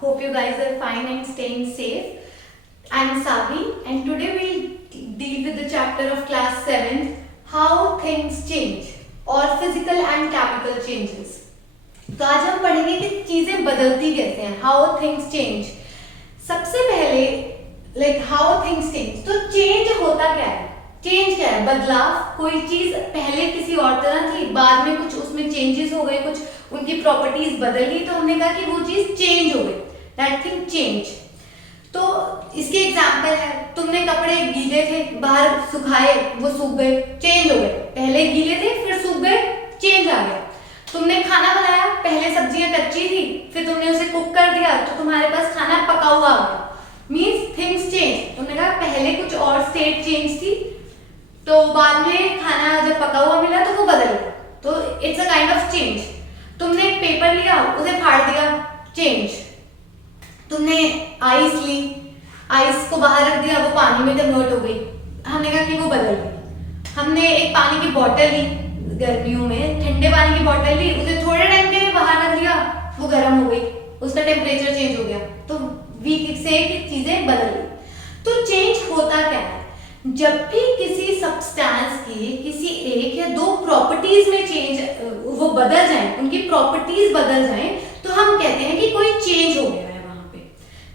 Hope you guys are fine and staying safe. I'm Savi and today we'll deal with the chapter of class 7, How Things Change or Physical and Chemical Changes. तो आज हम पढ़ेंगे कि चीजें बदलती कैसे हैं, How Things Change. सबसे पहले How Things Change. तो चेंज होता क्या है? चेंज क्या है? बदलाव. कोई चीज पहले किसी और तरह थी, बाद में कुछ उसमें चेंजेस हो गए, कुछ उनकी प्रॉपर्टीज बदल गई, तो हमने कहा कि वो चीज चेंज हो गई. That thing change. तो इसके एग्जांपल है, तुमने कपड़े गीले थे, बाहर सुखाए, वो सूख गए, चेंज हो गए. पहले गीले थे, फिर सूख गए, चेंज आ गया. तुमने खाना बनाया, पहले सब्जियां कच्ची थी, फिर तुमने उसे कुक कर दिया, तो तुम्हारे पास खाना पका हुआ आ गया. Means things change. तुमने कहा पहले कुछ और स्टेट चेंज थी, तो बाद में खाना जब पका हुआ मिला तो वो बदल गया. तो it's a kind of change. तुमने एक पेपर लिया, उसे फाड़ दिया, चेंज. तुमने आइस ली, आइस को बाहर रख दिया, वो पानी में कन्वर्ट हो गई, हमने कहा कि वो बदल गई. हमने एक पानी की बोतल ली, गर्मियों में ठंडे पानी की बोतल ली, उसे थोड़े टाइम के लिए बाहर रख दिया, वो गर्म हो गई, उसका टेम्परेचर चेंज हो गया. तो वी से कि चीजें बदल गई. तो चेंज होता क्या है? जब भी किसी सब्सटेंस की किसी एक या दो प्रॉपर्टीज में चेंज वो बदल जाएं, उनकी प्रॉपर्टीज बदल जाएं, तो हम कहते हैं कि कोई चेंज हो गया है वहां पे.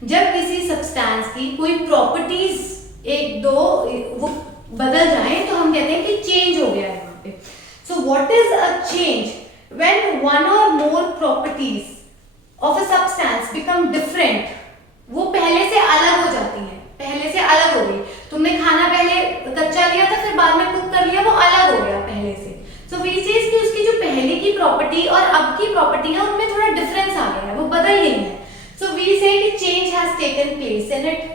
जब किसी सब्सटेंस की कोई प्रॉपर्टीज एक दो वो बदल जाएं, तो हम कहते हैं कि चेंज हो गया है वहां पे. So what is a change? When one or more properties of a substance become different. वो पहले से अलग हो जाती हैं, पहले से अलग हो गई. तुमने खाना पहले कच्चा लिया था, फिर बाद में कुक कर लिया, वो अलग हो गया पहले से. सो वी सेज कि उसकी जो पहले की प्रॉपर्टी और अब की प्रॉपर्टी है, उनमें थोड़ा डिफरेंस आ गया है, वो बदल गई है. सो वी से कि change has taken place in it.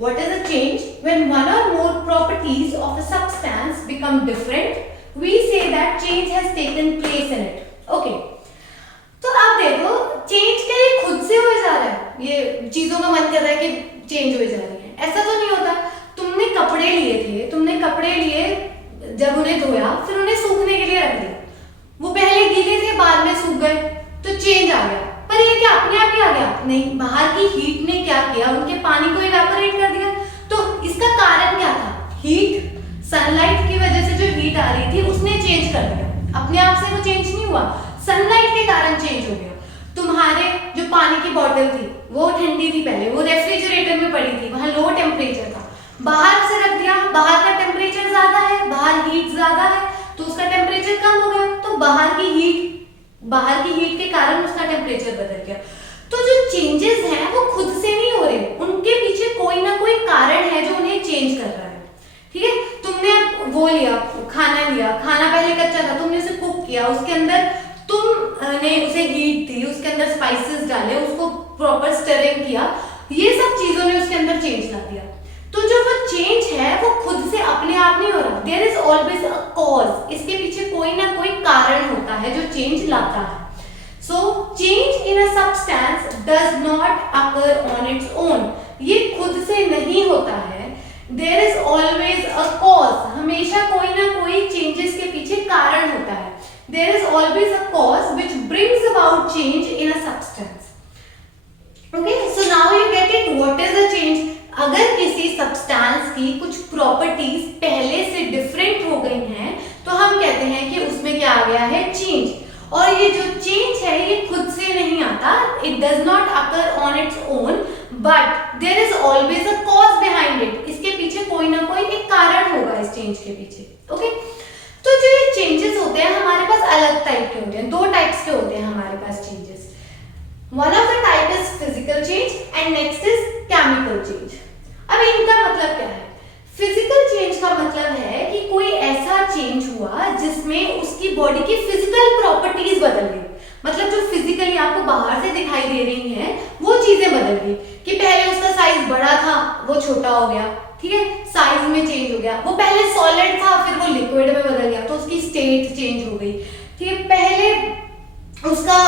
What is a change? When one or more properties of a substance become different, we say that change has taken place in it. Okay, तो आप देखो, change क्या ये खुद से हो जा रहा है? ये चीजों का मन कर रहा है कि चेंज हो जा रही है, ऐसा तो नहीं होता. तुमने कपड़े लिए थे, तुमने कपड़े लिए, जब उन्हें धोया, फिर उन्हें सूखने के लिए रख दिया. वो पहले गीले थे, बाद में सूख गए, तो चेंज आ गया. पर ये क्या अपने आप ही आ गया? नहीं, बाहर की हीट ने क्या किया, उनके पानी को इवेपोरेट कर दिया. तो इसका कारण क्या था? हीट, सनलाइट की वजह से जो हीट आ रही थी उसने चेंज कर दिया. अपने आप से वो चेंज नहीं हुआ, सनलाइट के कारण चेंज हो गया. तुम्हारे जो पानी की बोतल थी, वो ठंडी थी पहले, वो रेफ्रिजरेटर में पड़ी थी, वहां लो टेम्परेचर था, बाहर से रख दिया, बाहर का टेम्परेचर ज्यादा है, बाहर हीट ज्यादा है, तो उसका टेम्परेचर कम हो गया. तो बाहर की हीट के कारण उसका टेम्परेचर बदल गया. तो जो चेंजेस हैं वो खुद से नहीं हो रहे, उनके पीछे कोई ना कोई कारण है जो उन्हें चेंज कर रहा है. ठीक है, तुमने वो लिया, खाना लिया, खाना पहले कच्चा था, तुमने उसे कुक किया, उसके अंदर तुमने उसे हीट दी, उसके अंदर स्पाइसेस डाले, उसको प्रॉपर स्टरिंग किया, ये सब चीजों ने उसके अंदर चेंज ला दिया. तो जो वो चेंज है वो खुद से अपने आप नहीं हो रहा. There is always a cause. इसके पीछे कोई ना कोई कारण होता है जो चेंज लाता है. So change in a substance does not occur on its own. ये खुद से नहीं होता है. There is always a cause. हमेशा कोई ना कोई चेंजेस के पीछे कारण होता है. There is always a cause which brings about change in a substance. Okay, so now you get it. What is a change? अगर किसी सब्सटेंस की कुछ प्रॉपर्टीज पहले से डिफरेंट हो गई हैं, तो हम कहते हैं कि उसमें क्या आ गया है? चेंज. और ये जो चेंज है ये खुद से नहीं आता. It does not occur on its own, but there is always a cause behind it. इसके पीछे कोई ना कोई एक कारण होगा इस चेंज के पीछे. ओके, तो जो ये चेंजेस होते हैं हमारे पास अलग टाइप के होते हैं. दो टाइप्स के होते हैं हमारे पास changes. One of the type is physical change and next is chemical change. अब इनका मतलब क्या है? फिजिकल चेंज का मतलब है कि कोई ऐसा चेंज हुआ जिसमें उसकी बॉडी की फिजिकल प्रॉपर्टीज बदल गई. मतलब जो फिजिकली आपको बाहर से दिखाई दे रही हैं वो चीजें बदल गई. कि पहले उसका साइज बड़ा था, वो छोटा हो गया. ठीक है, साइज में चेंज हो गया. वो पहले सॉलिड था, फिर वो लिक्विड में बदल गया, तो उसकी स्टेट चेंज हो गई. ठीक है, पहले उसका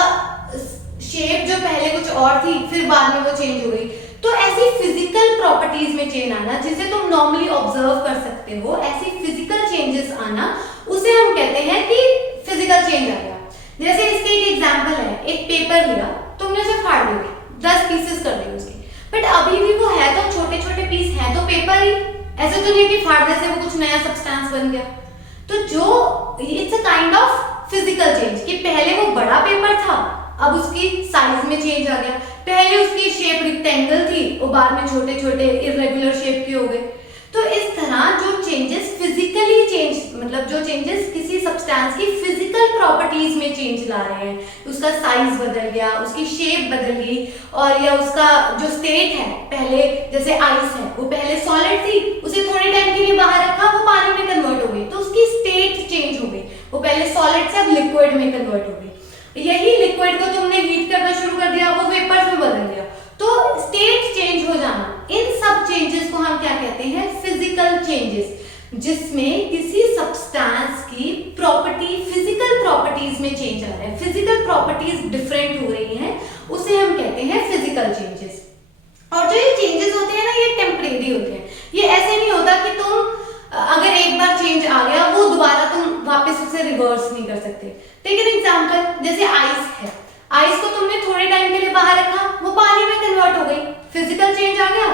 शेप जो पहले कुछ और थी, फिर बाद में वो चेंज हो गई. तो ऐसी फिजिकल प्रॉपर्टीज में चेंज आना जिसे तुम नॉर्मली ऑब्जर्व कर सकते हो, ऐसी फिजिकल चेंजेस आना, उसे हम कहते हैं कि फिजिकल चेंज आ गया. जैसे इसके एक एग्जांपल है, एक पेपर लिया, तुमने उसे फाड़ दिया, 10 पीसेस कर दिए उसके, बट अभी भी वो है तो छोटे छोटे पीस है तो पेपर ही, ऐसे तो नहीं कि फाड़ने से वो कुछ नया सब्सटेंस बन गया। तो जो it's a kind of physical change कि पहले वो बड़ा पेपर था, अब उसकी साइज में चेंज आ गया, पहले उसकी शेप रेक्टेंगल थी वो बाद में छोटे छोटे इरेगुलर शेप के हो गए। तो इस तरह जो चेंजेस फिजिकली चेंज, मतलब जो चेंजेस किसी सब्सटेंस की फिजिकल प्रॉपर्टीज में चेंज ला रहे हैं, उसका साइज बदल गया, उसकी शेप बदल गई, और या उसका जो स्टेट है, पहले जैसे आइस है वो पहले सॉलिड थी, उसे थोड़े टाइम के लिए बाहर रखा वो पानी में कन्वर्ट हो गई, तो उसकी स्टेट चेंज हो गई, वो पहले सॉलिड से अब लिक्विड में कन्वर्ट हो गई। यही लिक्विड को तुमने हीट करना शुरू कर दिया, वो वेपर्स में बदल गया, तो स्टेट चेंज हो जाना, इन सब चेंजेस को हम क्या कहते हैं, फिजिकल चेंजेस, जिसमें किसी सब्सटेंस की प्रॉपर्टी, फिजिकल प्रॉपर्टीज में चेंज आ रहा है, फिजिकल प्रॉपर्टीज डिफरेंट हो रही हैं, उसे हम कहते हैं फिजिकल चेंजेस। और जो ये चेंजेस होते हैं ना, ये टेम्परेरी होते हैं, ये ऐसे नहीं होता कि तुम अगर एक बार चेंज आ गया वो दोबारा तुम वापस उसे रिवर्स नहीं कर सकते। टेक एन एग्जांपल, जैसे आइस है, आइस को तुमने थोड़े टाइम के लिए बाहर रखा, वो पानी में कन्वर्ट हो गई, फिजिकल चेंज आ गया।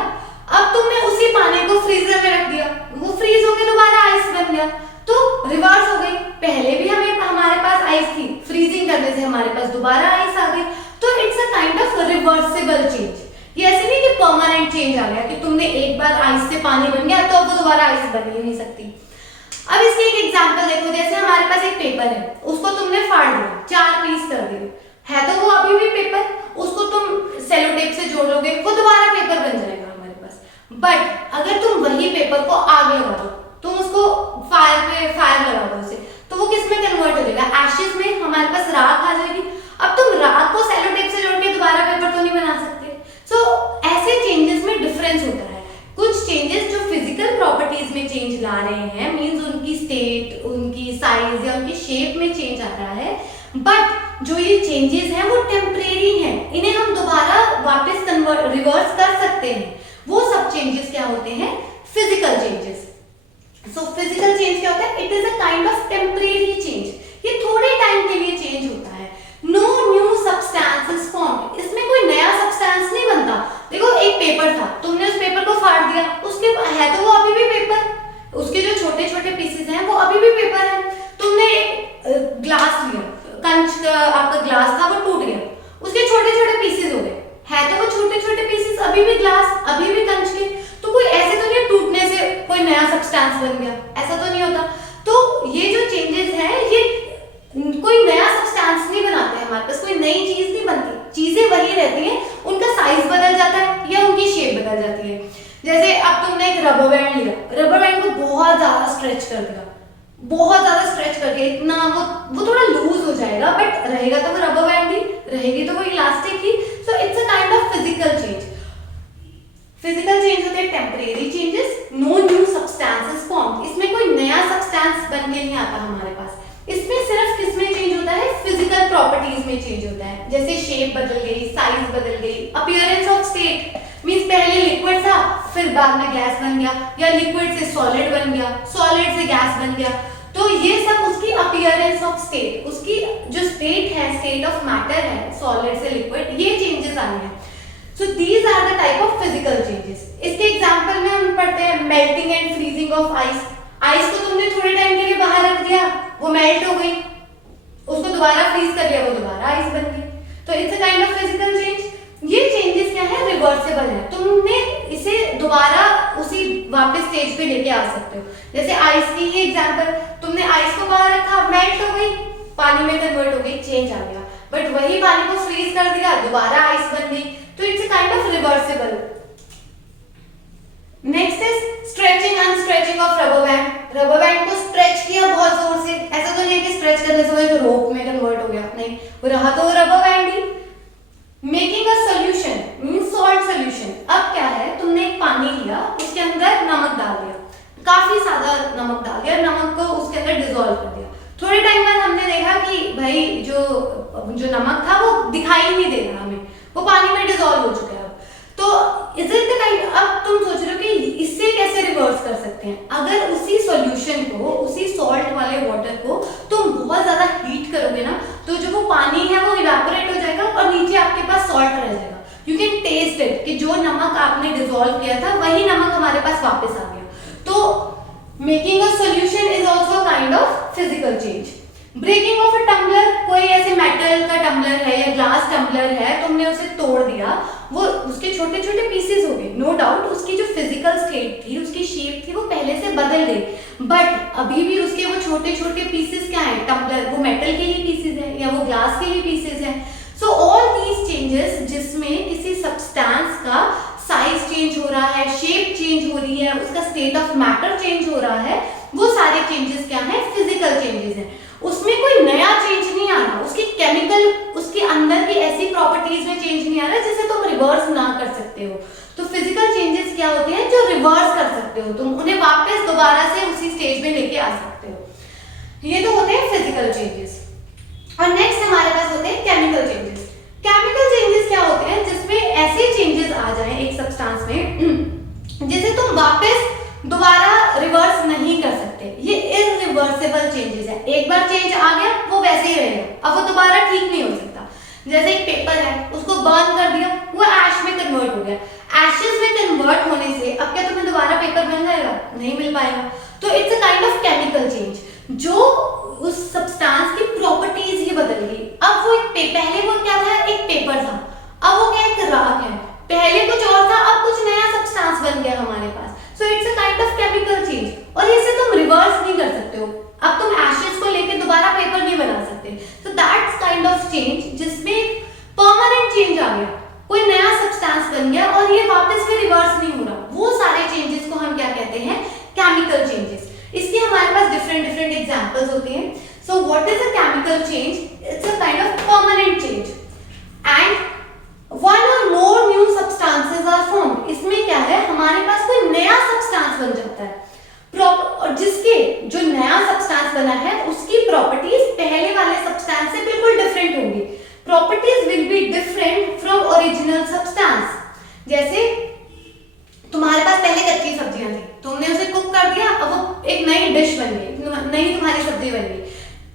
अब तुमने उसी पानी को फ्रीजर में रख दिया, वो फ्रीज होकर दोबारा आइस बन गया, तो रिवर्स हो गई, पहले भी हमारे पास आइस थी, फ्रीजिंग करने से हमारे पास दोबारा आइस आ गई, तो it's a kind of reversible change. ये ऐसे नहीं कि परमानेंट चेंज आ गया कि तुमने एक बार आइस से पानी बन गया तो अब वो दोबारा आइस बन ही नहीं सकती। अब इसकी एक एग्जांपल देखो, जैसे हमारे पास एक पेपर है, उसको तुमने फाड़ दिया, 4 पीस कर दिए, है तो वो अभी भी पेपर, उसको तुम सेलो टेप से जोड़ लोगे, वो दोबारा पेपर बन जाएगा हमारे पास। बट अगर तुम वही पेपर को आग लगा दो, तुम उसको फायर लगा दो उसे, तो वो किस में कन्वर्ट हो जाएगा, एशेस में, हमारे पास राख आ जाएगी। अब तुम राख को सेलो टेप से जोड़ के दोबारा पेपर तो नहीं बना सकते। सो ऐसे चेंजेस में डिफरेंस होता है। कुछ चेंजेस जो फिजिकल प्रॉपर्टीज में चेंज ला रहे हैं, मींस उनकी स्टेट, उनकी साइज या उनकी शेप में चेंज आ रहा है, बट जो ये चेंजेस हैं वो टेम्परेरी हैं, इन्हें हम दोबारा वापस रिवर्स कर सकते हैं। वो सब चेंजेस क्या होते हैं, physical changes. So physical change क्या होता है, it is a kind of temporary change, ये थोड़े टाइम के लिए चेंज होता है। No new substance is formed, इसमें कोई नया सब्सटेंस नहीं बनता। देखो एक पेपर था, तुमने उस पेपर को फाड़ दिया, उसके है तो वो अभी भी पेपर, उसके जो छोटे छोटे पीसेस हैं वो अभी भी पेपर है। तुमने एक ग्लास लिया, कंच का आपका ग्लास था, वो टूट गया, उसके छोटे छोटे पीसेस हो गए, है तो वो छोटे छोटे पीसेस अभी भी ग्लास, अभी भी कंच के, तो कोई ऐसे तो नहीं टूटने से कोई नया सब्सटेंस बन गया, ऐसा तो नहीं होता। तो ये जो चेंजेस हैं ये कोई नया सब्सटेंस नहीं बनाते हैं, हमारे पास कोई नई चीज नहीं बनती, चीजें वही रहती हैं, उनका साइज बदल जाता है या उनकी शेप बदल जाती है। जैसे अब तुमने एक रबर बैंड लिया, रबर बैंड को बहुत ज्यादा स्ट्रेच कर दिया, बहुत ज्यादा स्ट्रेच करके इतना वो थोड़ा लूज हो जाएगा, बट रहेगा तो वो रबर बैंड ही, रहेगी तो वो इलास्टिक ही। So it's a kind of physical change. Physical change होते हैं temporary changes, no new substance is formed, इसमें कोई नया सब्सटेंस बन के नहीं आता हमारे पास, इसमें सिर्फ किसमें चेंज होता है, फिजिकल प्रॉपर्टीज में चेंज होता है, जैसे शेप बदल गई, साइज बदल गई, अपीयरेंस ऑफ स्टेट, मींस पहले लिक्विड था फिर बाद में गैस बन गया, या लिक्विड से सॉलिड बन गया, सॉलिड से गैस बन गया, तो ये सब उसकी अपीयरेंस ऑफ स्टेट, उसकी जो स्टेट है, स्टेट ऑफ मैटर है, सॉलिड से लिक्विड, ये चेंजेस आए हैं। So these are the type of physical changes. इसके एग्जांपल में हम पढ़ते हैं melting and freezing of ice. Ice को तुमने थोड़े टाइम के लिए बाहर रख दिया, वो मेल्ट हो गई, उसको दोबारा फ्रीज कर लिया, वो दोबारा आइस बन गई, तो it's a kind of physical change. ये चेंजेस क्या है, रिवर्सिबल है, तुमने इसे दोबारा उसी वापस स्टेज पे लेके आ सकते हो। जैसे आइस की ही एग्जांपल, तुमने आइस को बाहर रखा, मेल्ट हो गई, पानी में कन्वर्ट हो गई, चेंज आ गया, बट वही पानी को फ्रीज कर दिया, दोबारा आइस बन गई, तो it's a kind of reversible. Next is stretching and stretching of rubber band. Rubber band को स्ट्रेच किया बहुत जोर से, ऐसा तो नहीं कि स्ट्रेच करने से वो रोप में कन्वर्ट हो गया, नहीं, वो रहा तो rubber band he. Making a solution means salt solution. अब क्या है, तुमने एक पानी लिया, उसके अंदर नमक डाल दिया, काफी ज्यादा नमक डाल दिया, नमक को उसके अंदर डिसॉल्व कर दिया। थोड़े टाइम बाद हमने देखा कि भाई जो नमक था वो दिखाई ही नहीं दे रहा हमें, वो पानी में डिसॉल्व हो चुका है। तो इज इट द काइंड, अब तुम सोच रहे हो कि इससे कैसे रिवर्स कर सकते हैं। अगर उसी सॉल्यूशन को, उसी सॉल्ट वाले वाटर को तुम बहुत ज्यादा हीट करोगे ना, तो जो वो पानी है वो इवेपोरेट हो जाएगा और नीचे आपके पास सॉल्ट रह जाएगा, यू कैन टेस्ट इट कि जो नमक आपने डिसॉल्व किया था वही नमक हमारे पास वापस आ गया। तो making a solution is also kind of physical change. Breaking of a tumbler, कोई ऐसे मेटल का टम्बलर है या ग्लास टम्बलर है, तुमने उसे तोड़ दिया, वो उसके छोटे छोटे पीसेस हो गए, नो डाउट उसकी जो फिजिकल स्टेट थी, उसकी शेप थी, वो पहले से बदल गई, बट अभी भी उसके वो छोटे छोटे पीसेस क्या है, टम्बलर, वो मेटल के ही पीसेस है या वो ग्लास के ही पीसेस है। सो ऑल दीज चेंजेस जिसमें किसी सब्सटेंस का साइज चेंज हो रहा है, शेप चेंज हो रही है, उसका स्टेट ऑफ मैटर चेंज हो रहा है, वो सारे चेंजेस क्या है, फिजिकल चेंजेस हैं। उसमें कोई नया चेंज नहीं आ रहा, उसकी केमिकल, उसके अंदर की ऐसी प्रॉपर्टीज में चेंज नहीं आ रहा जिसे तुम रिवर्स ना कर सकते हो। तो फिजिकल चेंजेस क्या होते हैं जो रिवर्स कर सकते हो, तुम उन्हें वापस दोबारा से उसी स्टेज में लेके आ सकते हो। ये तो होते हैं फिजिकल चेंजेस। और नेक्स्ट हमारे पास होते हैं केमिकल चेंजेस। केमिकल चेंजेस क्या होते हैं जिसमें ऐसे चेंजेस आ जाएं एक सब्सटेंस में जिसे तुम वापस दोबारा रिवर्स नहीं कर सकते, ये इरिवर्सिबल चेंजेस है। एक बार चेंज आ गया वो वैसे ही रहेगा, अब वो दोबारा ठीक नहीं हो सकता। जैसे एक पेपर है, उसको बर्न कर दिया, वो ऐश में कन्वर्ट हो गया, एशेस में कन्वर्ट होने से अब क्या तुम्हें दोबारा पेपर मिल जाएगा, नहीं मिल पाएगा। तो it's a kind of chemical change, जो उस सब्सटेंस की प्रॉपर्टीज ही बदल गई। अब वो पहले वो क्या था, एक पेपर था, अब वो क्या एक राख है, पहले कुछ और था, अब कुछ नया सब्सटेंस बन गया हमारे पास। So it's a kind of chemical change, और इसे तुम रिवर्स नहीं कर सकते हो, अब तुम एशेस को लेके दोबारा पेपर नहीं बना सकते। So that's kind of change जिसमें परमानेंट चेंज आ गया, कोई नया सब्सटेंस बन गया और ये वापस से रिवर्स नहीं हो रहा, वो सारे चेंजेस को हम क्या कहते हैं, केमिकल चेंजेस। इसके हमारे पास डिफरेंट एग्जांपल्स होते हैं। So what is a chemical change, it's a kind of permanent change and one or more new substances are formed. इसमें क्या है, हमारे पास कोई नया सब्सटेंस बन जाता है, और जिसके जो नया सब्सटेंस बना है उसकी प्रॉपर्टीज पहले वाले सब्सटेंस से बिल्कुल डिफरेंट होंगी। Properties will be different from original substance. जैसे तुम्हारे पास पहले कच्ची सब्जियां थी, तुमने उसे कुक कर दिया, अब वो एक नई डिश बन गई, नई तुम्हारी सब्जी बन गई।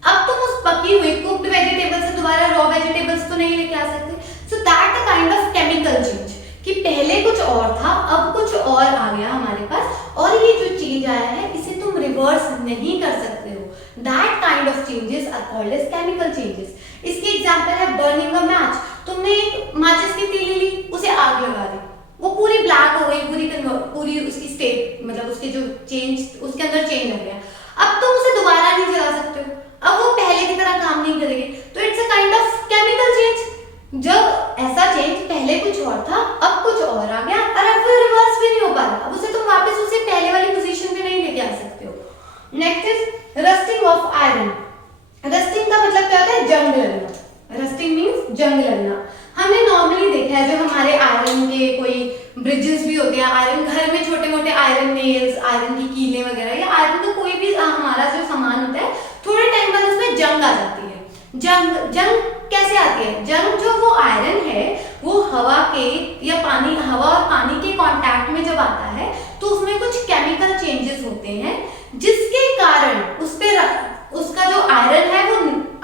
अब तुम उस पकी हुई कुक्ड वेजिटेबल से दोबारा रॉ वेजिटेबल्स तो नहीं लेके आ सकते। So that a kind of chemical change, कि पहले कुछ और था, अब कुछ और आ गया हमारे पास, और ये जो चेंज आया है इसे तुम रिवर्स नहीं कर सकते हो। That kind of changes are called as chemical changes. इसकी एग्जांपल है बर्निंग अ मैच। तुमने एक माचिस की तीली ली, उसे आग लगा दी, वो पूरी ब्लैक हो गई, पूरी उसकी स्टेट, मतलब उसके जो चेंज, उसके अंदर चेंज आ गया, अब तुम उसे दोबारा नहीं जला सकते हो, अब वो पहले की तरह काम नहीं करेगी। तो it's a kind of chemical change. जब ऐसा चेंज पहले कुछ और था, अब कुछ और आ गया, और अब वो रिवर्स भी नहीं हो पा रहा, अब उसे तुम वापस उसे पहले वाली पोजीशन पे नहीं लेके आ सकते हो। Next is rusting of iron. Rusting का मतलब क्या होता है, जंग लगना। रस्टिंग मींस जंग लगना। हमने नॉर्मली देखा है जो हमारे आयरन के कोई ब्रिजेस भी होते हैं, आयरन घर में छोटे मोटे आयरन नेल्स, आयरन की कीलें वगैरह, या आयरन का कोई भी हमारा जो सामान होता है, थोड़े टाइम बाद उसमें जंग आ जाती है। जंग कैसे आती है, जंग जो वो आयरन है वो हवा के या पानी, हवा और पानी के कांटेक्ट में जब आता है तो उसमें कुछ केमिकल चेंजेस होते हैं जिसके कारण उस पे उसका जो आयरन है वो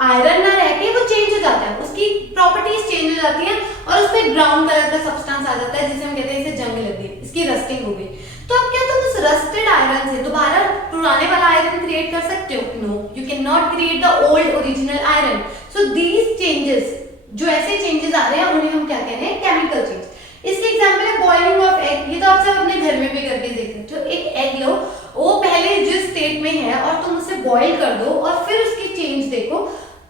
आयरन ना रह के वो चेंज हो जाता है, उसकी प्रॉपर्टीज चेंज हो जाती हैं और उस पे ब्राउन कलर का सब्सटेंस आ जाता है जिसे हम कहते हैं इसे जंग लग गई, इसकी रस्टिंग हो गई। तो अब क्या तुम उस रस्टेड आयरन से दोबारा पुराने वाला आयरन क्रिएट कर सकते हो? No, you can not create the old original iron. So these changes, जो ऐसे चेंजेस आ रहे हैं उन्हें हम क्या कहते हैं, केमिकल चेंज। इसके एग्जांपल है बॉइलिंग ऑफ एग। ये तो आप सब अपने घर में भी करके देख सकते हो। एक एग लो, वो पहले जिस स्टेट में है और तुम उसे बॉईल कर दो और फिर उसकी चेंज देखो,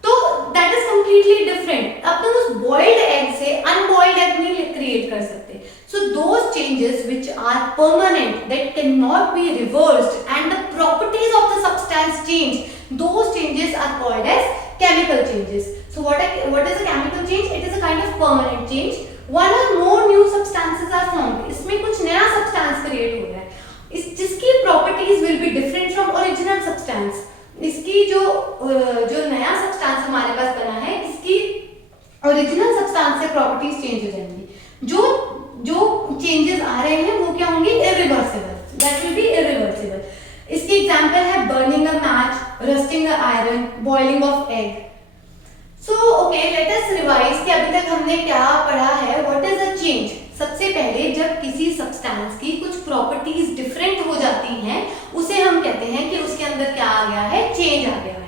तो दैट इज कंप्लीटली डिफरेंट। अब तुम उस बॉइल्ड एग से अनबॉइल्ड एग नहीं क्रिएट कर सकते। So those changes which are permanent, that cannot be reversed, and the properties of the substance change, those changes are called as chemical changes. So what is a chemical change? It is a kind of permanent change. One or more new substances are formed. इसमें कुछ नया substance create हो रहा है, जिसकी properties will be different from original substance. इसकी जो नया substance हमारे पास बना है, इसकी original substance से properties change हो जाएंगी। जो चेंजेस आ रहे हैं वो क्या होंगे, irreversible, that will be irreversible. इसकी एग्जांपल है burning a match, rusting a iron, boiling of egg. So okay, let us revise कि अभी तक हमने क्या पढ़ा है। व्हाट इज अ चेंज, सबसे पहले जब किसी सब्सटेंस की कुछ प्रॉपर्टीज डिफरेंट हो जाती हैं उसे हम कहते हैं कि उसके अंदर क्या आ गया है, चेंज आ गया है।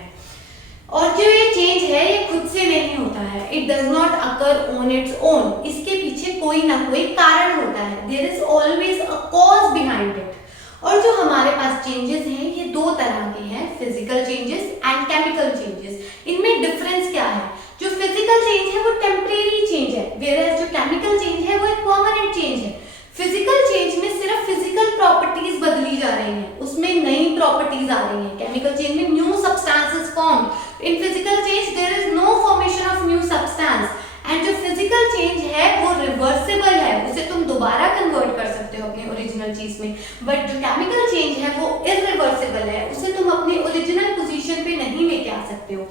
और जो ये चेंज है ये खुद से नहीं होता है, it does not occur on its own, इसके पीछे कोई ना कोई कारण होता है, there is always a cause behind it. और जो हमारे पास चेंजेस हैं ये दो तरह के हैं, physical changes and chemical changes. इनमें डिफरेंस क्या है, जो फिजिकल चेंज है वो टेम्परेरी चेंज है, वेयरएज जो केमिकल चेंज है वो एक परमानेंट चेंज है। फिजिकल चेंज में सिर्फ फिजिकल प्रॉपर्टीज बदली जा रही हैं, उसमें नई प्रॉपर्टीज आ रही हैं। केमिकल चेंज में new substances formed, in physical change there is no formation of new substance. And जो फिजिकल चेंज है वो रिवर्सिबल है, उसे तुम दोबारा कन्वर्ट कर सकते हो अपनी ओरिजिनल चीज में, बट जो केमिकल चेंज है वो इरिवर्सिबल है, उसे तुम अपनी ओरिजिनल पोजीशन पे नहीं लेके आ सकते हो।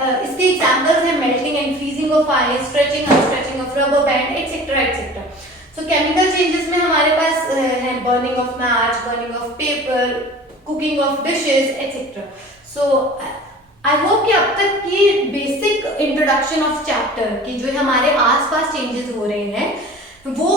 इसके एग्जांपल्स हैं melting and freezing of ice, stretching and stretching of rubber band etcetera etcetera. So chemical changes में हमारे पास है burning of match, burning of paper, cooking of dishes etcetera. So I hope कि अब तक की बेसिक इंट्रोडक्शन ऑफ चैप्टर की जो हमारे आसपास चेंजेस हो रहे हैं वो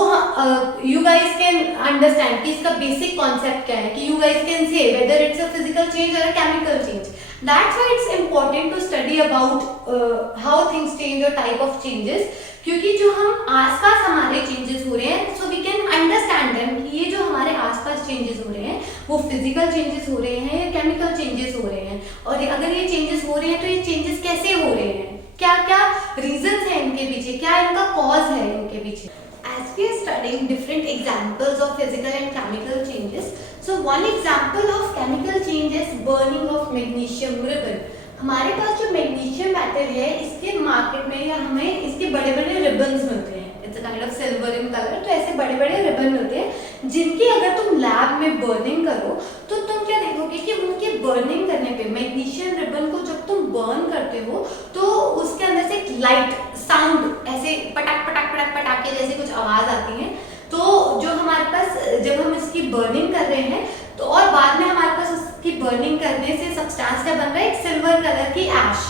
यू गाइस कैन अंडरस्टैंड कि इसका बेसिक कॉन्सेप्ट क्या है, कि you guys can say whether it's a physical change or a chemical change. That's why it's important to study about how things change और टाइप ऑफ चेंजेस, क्योंकि जो हम आसपास हमारे चेंजेस हो रहे हैं so we can understand them कि ये जो हमारे आसपास चेंजेस हो रहे हैं वो फिजिकल चेंजेस हो रहे हैं या केमिकल चेंजेस हो रहे हैं, और अगर ये चेंजेस हो रहे हैं तो ये चेंजेस कैसे हो रहे हैं, क्या क्या रीजंस हैं इनके पीछे, क्या इनका कॉज है इनके पीछे। As we are studying different examples of physical and chemical changes, so one example of chemical change is burning of magnesium ribbon. हमारे पास जो मैग्नीशियम मेटल है इसके मार्केट में या हमें इसके बड़े बड़े रिबन्स मिलते हैं, it's a kind of silver in colour, तो ऐसे बड़े बड़े रिबन मिलते हैं जिनकी अगर तुम लैब में बर्निंग करो तो तुम क्या देखोगे कि उनके बर्निंग करने पे मैग्नीशियम रिबन को जब तुम बर्न करते हो तो उसके अंदर से एक लाइट साउंड ऐसे पटाक पटाक पटाक पटाके जैसे कुछ आवाज आती है। तो जो हमारे पास जब हम इसकी बर्निंग कर रहे हैं तो और बाद में हमारे पास उसकी बर्निंग करने से सब्सटेंस क्या बन रहा है, एक सिल्वर कलर की ऐश।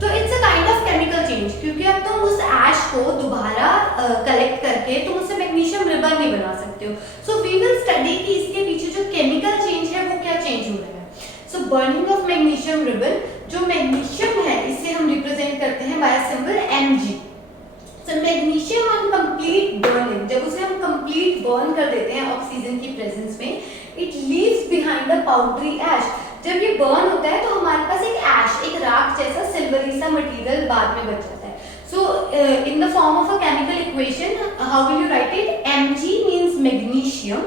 तो it's a kind of chemical change, क्योंकि अब तुम उस ऐश को दोबारा कलेक्ट करके तुम उससे मैग्नीशियम रिबन नहीं बना सकते हो। सो वी विल स्टडी कि इसके पीछे जो केमिकल चेंज है वो क्या चेंज हो रहा है। सो बर्निंग ऑफ मैग्नीशियम रिबन, जो मैग्नीशियम है इसे हम रिप्रेजेंट करते हैं bye symbol Mg। So magnesium on complete burning, जब उसे हम कंप्लीट बर्न कर देते हैं ऑक्सीजन की प्रेजेंस में, it leaves behind the powdery ash. जब ये बर्न होता है तो हमारे पास एक ऐश, एक राख जैसा सिल्वरी सा मटेरियल बाद में बच जाता है। So in the form of a chemical equation how will you write it, Mg means magnesium.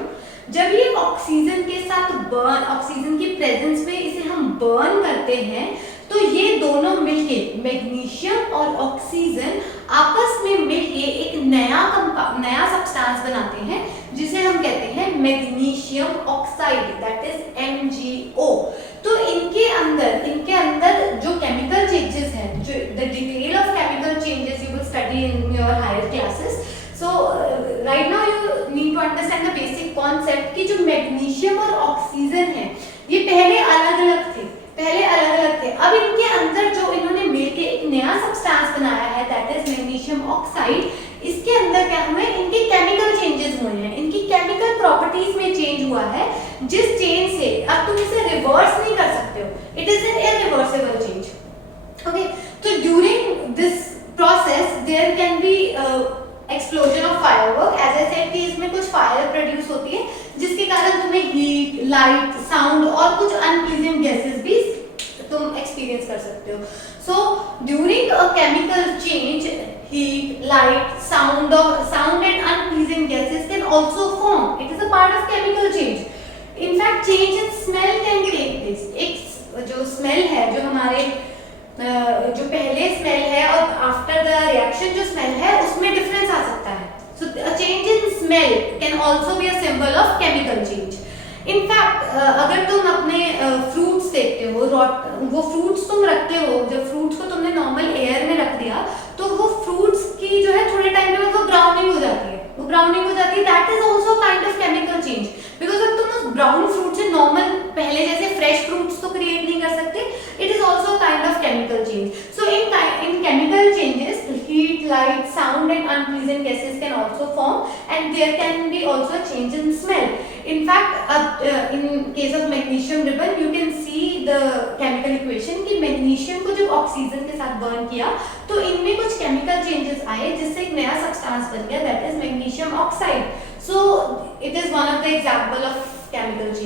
जब ये ऑक्सीजन के साथ बर्न, ऑक्सीजन की प्रेजेंस में इसे हम बर्न करते हैं तो ये दोनों मिलके मैग्नीशियम और ऑक्सीजन आपस में मिलके एक नया सब्सटेंस बनाते हैं जिसे हम कहते हैं magnesium oxide, that is MgO। तो इनके अंदर जो केमिकल चेंजेस हैं, जो the detail of chemical changes you will study in your higher classes. So right now you need to understand the basic concept कि जो मैग्नीशियम और ऑक्सीजन है ये पहले अलग अलग थे, अब इनके अंदर जो इन्होंने मिलके एक नया सब्सटेंस बनाया है दैट इज मैग्नीशियम ऑक्साइड। इसके अंदर क्या हुआ है, इनके केमिकल चेंजेस हुए हैं, इनकी केमिकल प्रॉपर्टीज में चेंज हुआ है, जिस चेंज से अब तुम इसे रिवर्स नहीं कर सकते हो, it is an irreversible change. Okay, तो during this process there can be explosion of firework. As I said कि इसमें कुछ फायर प्रोड्यूस होती है जिसके कारण तुम्हें हीट, लाइट, साउंड और कुछ अनप्लीजेंट गैसेस भी तुम एक्सपीरियंस कर सकते हो। So during a chemical change heat, light, sound and unpleasant gases can also form. It is a part of chemical change. In fact, change in smell can take place. एक जो smell है, जो हमारे जो पहले smell है और after the reaction जो smell है उसमें difference आ सकता है. So a change in smell can also be a symbol of chemical change. In fact, अगर तुम अपने फ्रूट्स देखते हो, वो फ्रूट्स तुम रखते हो, जब फ्रूट्स को तुमने नॉर्मल एयर में रख दिया तो वो फ्रूट्स की जो है थोड़े टाइम में वो ब्राउनिंग हो जाती है, that is also kind of chemical change. Because अब तुम उस ब्राउन फ्रूट से नॉर्मल पहले जैसे फ्रेश फ्रूट्स तो क्रिएट नहीं कर सकते, it is also kind of chemical change. So in chemical changes heat, light, sound and unpleasant gases can also form, and there can be also a change in smell. In fact, in case of magnesium ribbon, you can see the chemical equation कि magnesium को जब oxygen के साथ burn किया तो इनमें कुछ chemical changes आए जिससे एक नया substance बन गया, that is magnesium oxide. So it is one of the example of chemical change.